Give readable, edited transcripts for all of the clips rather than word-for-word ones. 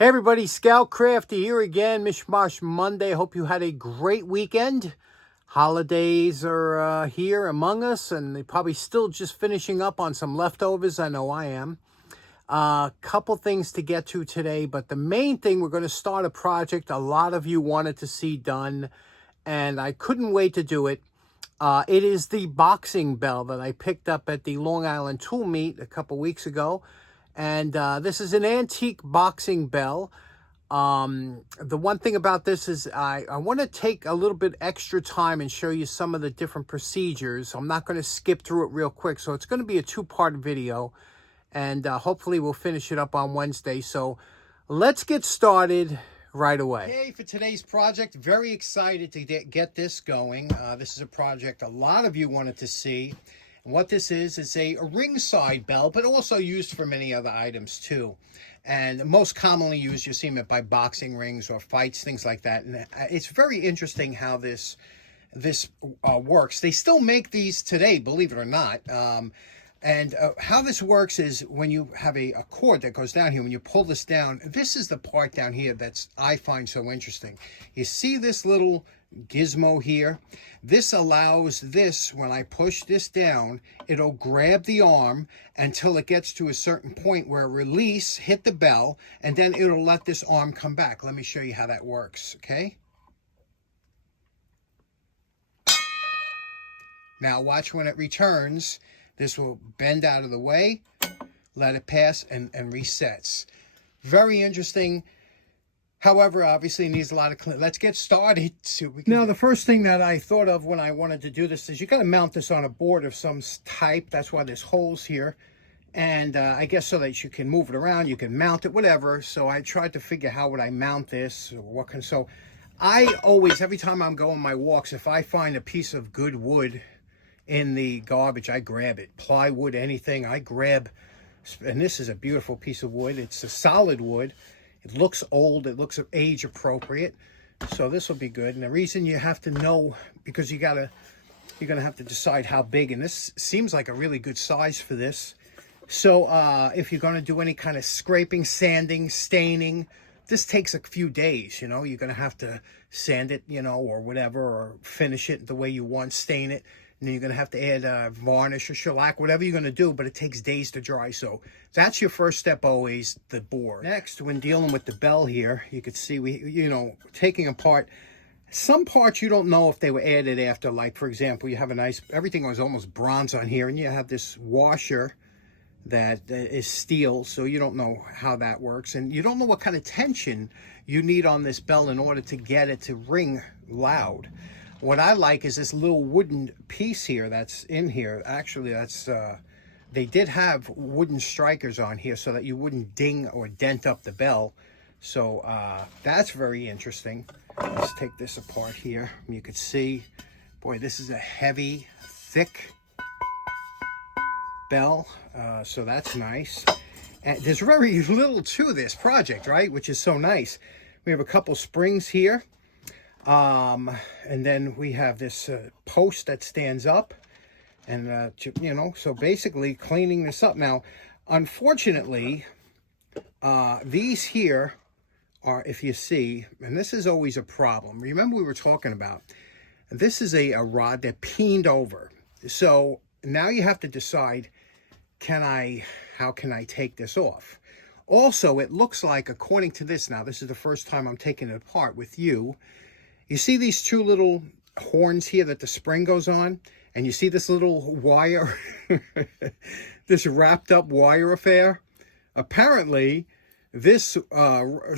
Hey everybody, Scout Crafty here again, Mishmash Monday. Hope you had a great weekend. Holidays are here among us, and they're probably still just finishing up on some leftovers. I know I am. Couple things to get to today, but the main thing, we're going to start a project a lot of you wanted to see done, and I couldn't wait to do it. It is the boxing bell that I picked up at the Long Island Tool Meet a couple weeks ago. And this is an antique boxing bell. The one thing about this is I want to take a little bit extra time and show you some of the different procedures. I'm not going to skip through it real quick. So it's going to be a two-part video. And hopefully we'll finish it up on Wednesday. So let's get started right away. Okay, for today's project, very excited to get this going. This is a project a lot of you wanted to see. And what this is a ringside bell, but also used for many other items too. And most commonly used, you see them by boxing rings or fights, things like that. And it's very interesting how this works. They still make these today, believe it or not. And how this works is when you have a cord that goes down here, when you pull this down, this is the part down here that's I find so interesting. You see this little gizmo here? This allows this, when I push this down, it'll grab the arm until it gets to a certain point where release, hit the bell, and then it'll let this arm come back. Let me show you how that works, okay? Now watch when it returns. This will bend out of the way, let it pass, and resets. Very interesting. However, obviously it needs a lot of cleaning. Let's get started. Now, the first thing that I thought of when I wanted to do this is you got to mount this on a board of some type. That's why there's holes here. And I guess so that you can move it around, you can mount it, whatever. So I tried to figure how would I mount this or what can. So I always, every time I'm going my walks, if I find a piece of good wood in the garbage, I grab it. Plywood, anything, I grab. And this is a beautiful piece of wood. It's a solid wood. It looks old, it looks age appropriate. So this will be good. And the reason you have to know, because you're gonna have to decide how big, and this seems like a really good size for this. So if you're gonna do any kind of scraping, sanding, staining, this takes a few days, you know. You're gonna have to sand it, you know, or whatever, or finish it the way you want, stain it. And then you're going to have to add varnish or shellac, whatever you're going to do, but it takes days to dry. So that's your first step always, the board. Next, when dealing with the bell here, you could see, taking apart, some parts you don't know if they were added after. Like, for example, you have a nice, everything was almost bronze on here, and you have this washer that is steel, so you don't know how that works. And you don't know what kind of tension you need on this bell in order to get it to ring loud. What I like is this little wooden piece here that's in here. Actually, that's they did have wooden strikers on here so that you wouldn't ding or dent up the bell. So that's very interesting. Let's take this apart here. You could see, boy, this is a heavy, thick bell. So that's nice. And there's very little to this project, right? Which is so nice. We have a couple springs here. And then we have this post that stands up, and so basically cleaning this up. Now, unfortunately, these here are, if you see, and this is always a problem. Remember we were talking about, this is a rod that peened over. So now you have to decide, how can I take this off? Also, it looks like, according to this, now this is the first time I'm taking it apart with you. You see these two little horns here that the spring goes on? And you see this little wire, this wrapped up wire affair? Apparently, this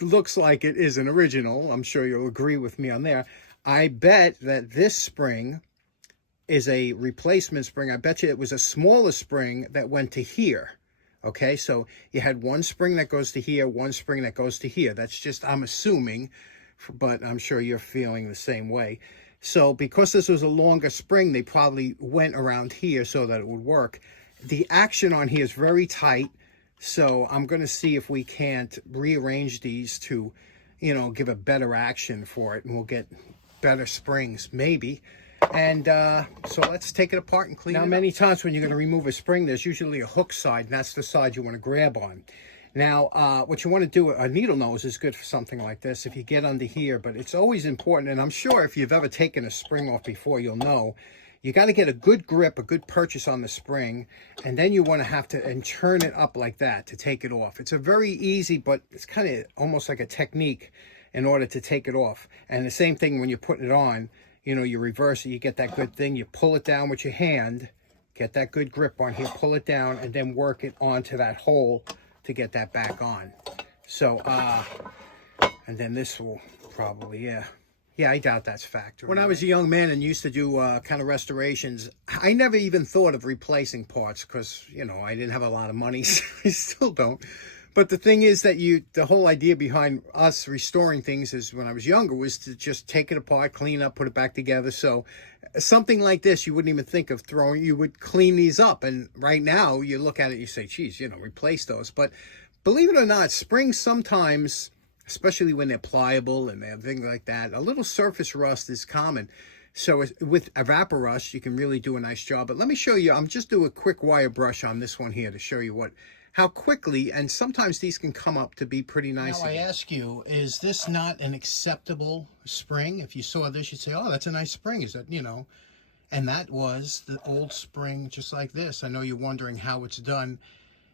looks like it is an original. I'm sure you'll agree with me on there. I bet that this spring is a replacement spring. I bet you it was a smaller spring that went to here. Okay, so you had one spring that goes to here, one spring that goes to here. That's just, I'm assuming, but I'm sure you're feeling the same way. So because this was a longer spring, they probably went around here so that it would work. The action on here is very tight, so I'm going to see if we can't rearrange these to, give a better action for it, and we'll get better springs, maybe. And so let's take it apart and clean it up. Now, many times when you're going to remove a spring, there's usually a hook side, and that's the side you want to grab on. Now, what you want to do, a needle nose is good for something like this if you get under here, but it's always important, and I'm sure if you've ever taken a spring off before, you'll know, you got to get a good grip, a good purchase on the spring, and then you want to have to and turn it up like that to take it off. It's a very easy, but it's kind of almost like a technique in order to take it off. And the same thing when you're putting it on, you know, you reverse it, you get that good thing, you pull it down with your hand, get that good grip on here, pull it down, and then work it onto that hole to get that back on. So, and then this will probably, yeah, I doubt that's factory. When I was a young man and used to do kind of restorations, I never even thought of replacing parts because, you know, I didn't have a lot of money. I still don't. But the thing is that the whole idea behind us restoring things is when I was younger was to just take it apart, clean up, put it back together. So something like this, you wouldn't even think of throwing, you would clean these up. And right now you look at it, you say, geez, you know, replace those. But believe it or not, springs sometimes, especially when they're pliable and they have things like that, a little surface rust is common. So with Evapo-Rust, you can really do a nice job. But let me show you, I'm just doing a quick wire brush on this one here to show you how quickly, and sometimes these can come up to be pretty nice. Now I ask you, is this not an acceptable spring? If you saw this, you'd say, oh, that's a nice spring. Is that, you know, and that was the old spring just like this. I know you're wondering how it's done.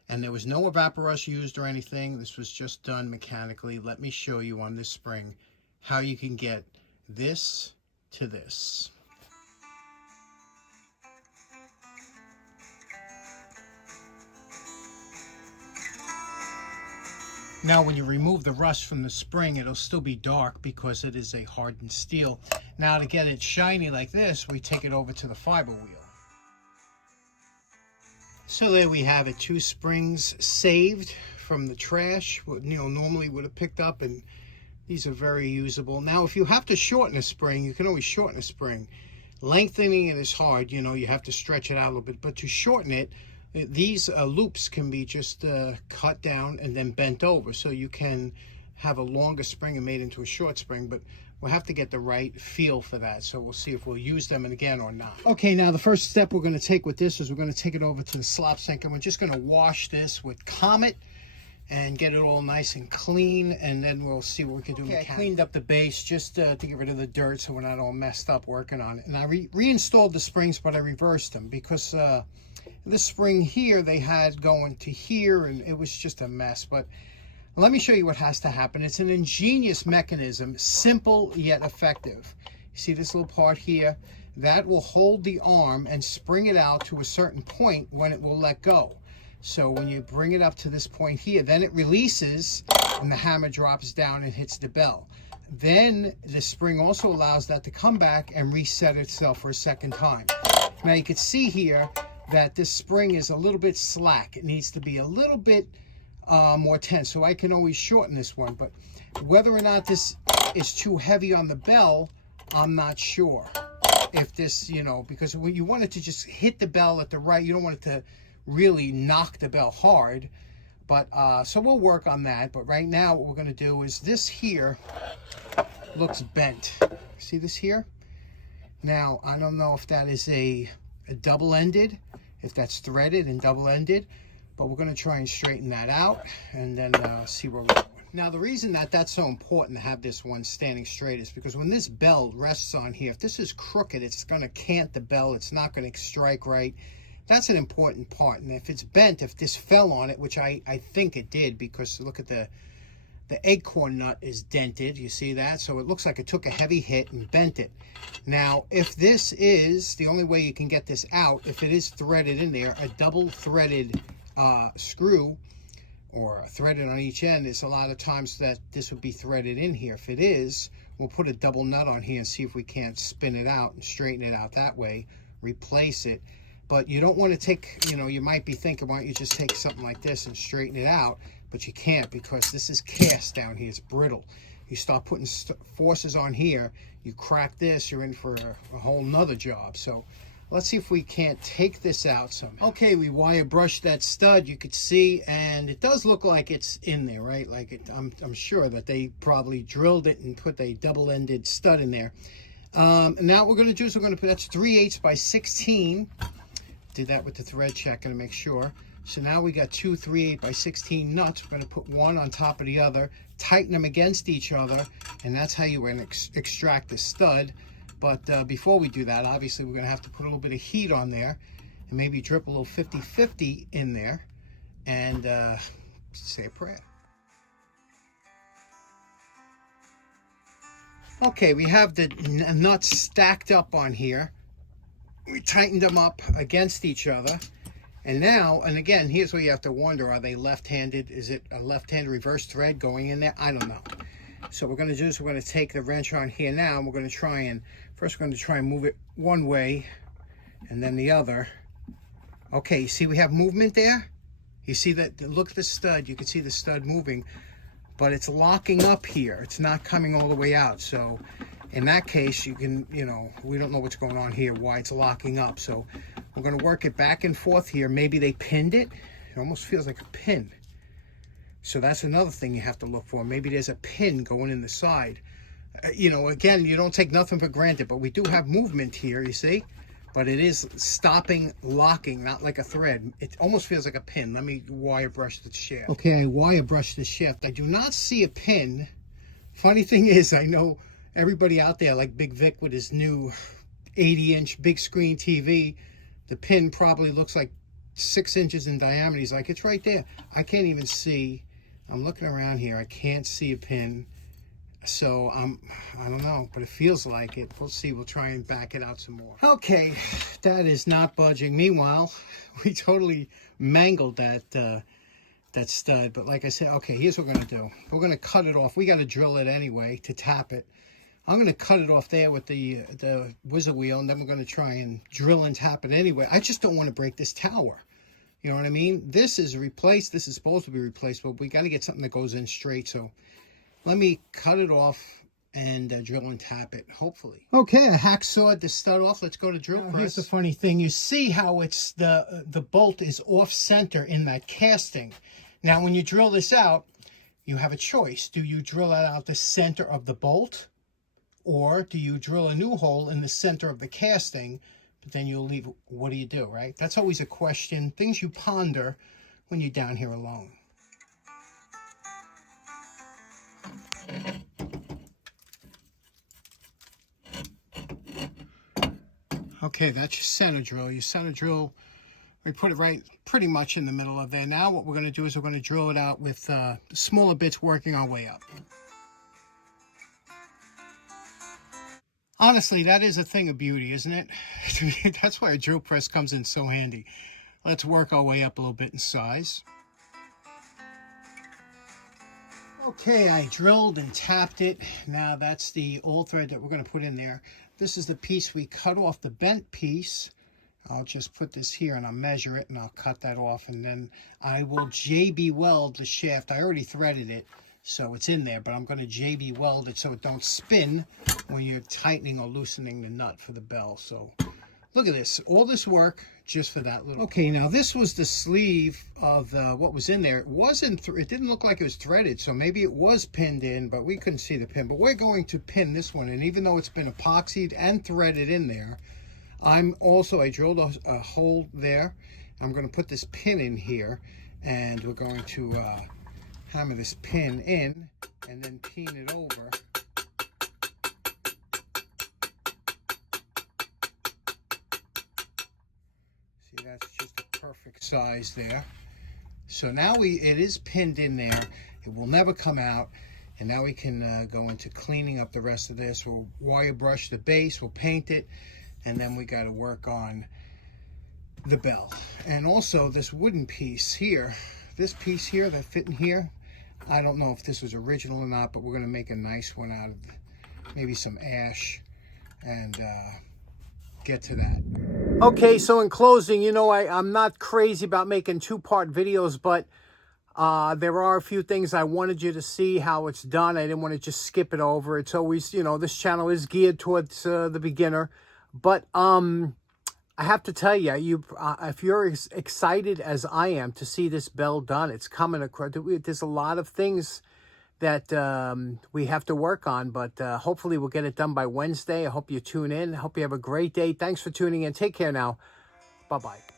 And there was no Evapo-Rust used or anything. This was just done mechanically. Let me show you on this spring how you can get this to this. Now, when you remove the rust from the spring, it'll still be dark because it is a hardened steel. Now, to get it shiny like this, we take it over to the fiber wheel. So there we have it, 2 springs saved from the trash, what, you know, normally would have picked up, and these are very usable. Now, if you have to shorten a spring, you can always shorten a spring. Lengthening it is hard, you know, you have to stretch it out a little bit, but to shorten it, these loops can be just cut down and then bent over, so you can have a longer spring and made into a short spring, but we'll have to get the right feel for that. So we'll see if we'll use them again or not. Okay, now the first step we're going to take with this is we're going to take it over to the slop sink, and we're just going to wash this with Comet and get it all nice and clean, and then we'll see what we can do. Okay, I cleaned up the base just to get rid of the dirt so we're not all messed up working on it. And I reinstalled the springs, but I reversed them because this spring here they had going to here, and it was just a mess. But let me show you what has to happen. It's an ingenious mechanism, simple yet effective. You see this little part here? That will hold the arm and spring it out to a certain point when it will let go. So when you bring it up to this point here, then it releases and the hammer drops down and hits the bell. Then the spring also allows that to come back and reset itself for a second time. Now you can see here that this spring is a little bit slack. It needs to be a little bit more tense, so I can always shorten this one. But whether or not this is too heavy on the bell, I'm not sure. If this, you know, because you want it to just hit the bell at the right, you don't want it to really knock the bell hard. But so we'll work on that. But right now what we're going to do is this here looks bent. See this here? Now I don't know if that is a double-ended, if that's threaded and double-ended, but we're going to try and straighten that out and then see where we're going. Now the reason that that's so important to have this one standing straight is because when this bell rests on here, if this is crooked, it's going to cant the bell, it's not going to strike right. That's an important part. And if it's bent, if this fell on it, which I think it did, because look at the acorn nut is dented, you see that? So it looks like it took a heavy hit and bent it. Now, if this is, the only way you can get this out, if it is threaded in there, a double threaded screw, or threaded on each end, is a lot of times that this would be threaded in here. If it is, we'll put a double nut on here and see if we can't spin it out and straighten it out that way, replace it. But you don't want to take, you know, you might be thinking, why don't you just take something like this and straighten it out? But you can't, because this is cast down here. It's brittle. You start putting forces on here, you crack this, you're in for a whole nother job. So let's see if we can't take this out somehow. Okay, we wire brushed that stud, you could see, and it does look like it's in there, right? Like I'm sure that they probably drilled it and put a double-ended stud in there. And now what we're going to do is we're going to put, that's 3/8 by 16. Did that with the thread checker to make sure. So now we got two 3/8 by 16 nuts. We're going to put one on top of the other, tighten them against each other, and that's how you extract the stud. But before we do that, obviously we're going to have to put a little bit of heat on there and maybe drip a little 50-50 in there and say a prayer. Okay, we have the nuts stacked up on here. We tightened them up against each other. And now, and again, here's where you have to wonder, are they left-handed? Is it a left-hand reverse thread going in there? I don't know. So what we're going to do is we're going to take the wrench on here now, and we're going to try and, first we're going to try and move it one way, and then the other. Okay, you see we have movement there? You see that, look at the stud, you can see the stud moving, but it's locking up here. It's not coming all the way out. So in that case, you can, you know, we don't know what's going on here, why it's locking up. So we're going to work it back and forth here. Maybe they pinned it. It almost feels like a pin. So that's another thing you have to look for. Maybe there's a pin going in the side. You know, again, you don't take nothing for granted, but we do have movement here, you see? But it is stopping, locking, not like a thread. It almost feels like a pin. Let me wire brush the shaft. Okay, I wire brush the shaft. I do not see a pin. Funny thing is, I know everybody out there, like Big Vic with his new 80-inch big screen TV, the pin probably looks like 6 inches in diameter. He's like, it's right there. I can't even see. I'm looking around here. I can't see a pin. So I don't know, but it feels like it. We'll see. We'll try and back it out some more. Okay, that is not budging. Meanwhile, we totally mangled that that stud. But like I said, okay, here's what we're gonna do. We're gonna cut it off. We got to drill it anyway to tap it. I'm gonna cut it off there with the whizzer wheel, and then we're gonna try and drill and tap it anyway. I just don't want to break this tower. You know what I mean? This is replaced. This is supposed to be replaced, but we got to get something that goes in straight. So let me cut it off and drill and tap it, hopefully. Okay, I hacksawed the stud off. Let's go to drill press. Here's the funny thing. You see how it's the bolt is off center in that casting. Now, when you drill this out, you have a choice. Do you drill it out the center of the bolt, or do you drill a new hole in the center of the casting? But then you'll leave, what do you do, right? That's always a question, things you ponder when you're down here alone. Okay, that's your center drill. Your center drill, we put it right pretty much in the middle of there. Now what we're going to do is we're going to drill it out with smaller bits working our way up. Honestly, that is a thing of beauty, isn't it? That's why a drill press comes in so handy. Let's work our way up a little bit in size. Okay, I drilled and tapped it. Now that's the old thread that we're going to put in there. This is the piece we cut off, the bent piece. I'll just put this here and I'll measure it and I'll cut that off, and then I will JB weld the shaft. I already threaded it, so it's in there, but I'm going to JB weld it so it don't spin when you're tightening or loosening the nut for the bell. So look at this, all this work just for that little. Okay, now this was the sleeve of what was in there. It wasn't, it didn't look like it was threaded, so maybe it was pinned in, but we couldn't see the pin. But we're going to pin this one, and even though it's been epoxied and threaded in there, I drilled a hole there. I'm going to put this pin in here, and we're going to hammer this pin in and then pin it over. See, that's just a perfect size there. So now it is pinned in there. It will never come out. And now we can go into cleaning up the rest of this. We'll wire brush the base, we'll paint it, and then we got to work on the bell. And also this wooden piece here, this piece here that fit in here, I don't know if this was original or not, but we're going to make a nice one out of maybe some ash and get to that. Okay, so in closing, you know, I'm not crazy about making two-part videos, but there are a few things I wanted you to see how it's done. I didn't want to just skip it over. It's always, you know, this channel is geared towards the beginner. But I have to tell you, if you're as excited as I am to see this bell done, it's coming across. There's a lot of things that we have to work on, but hopefully we'll get it done by Wednesday. I hope you tune in. I hope you have a great day. Thanks for tuning in. Take care now. Bye-bye.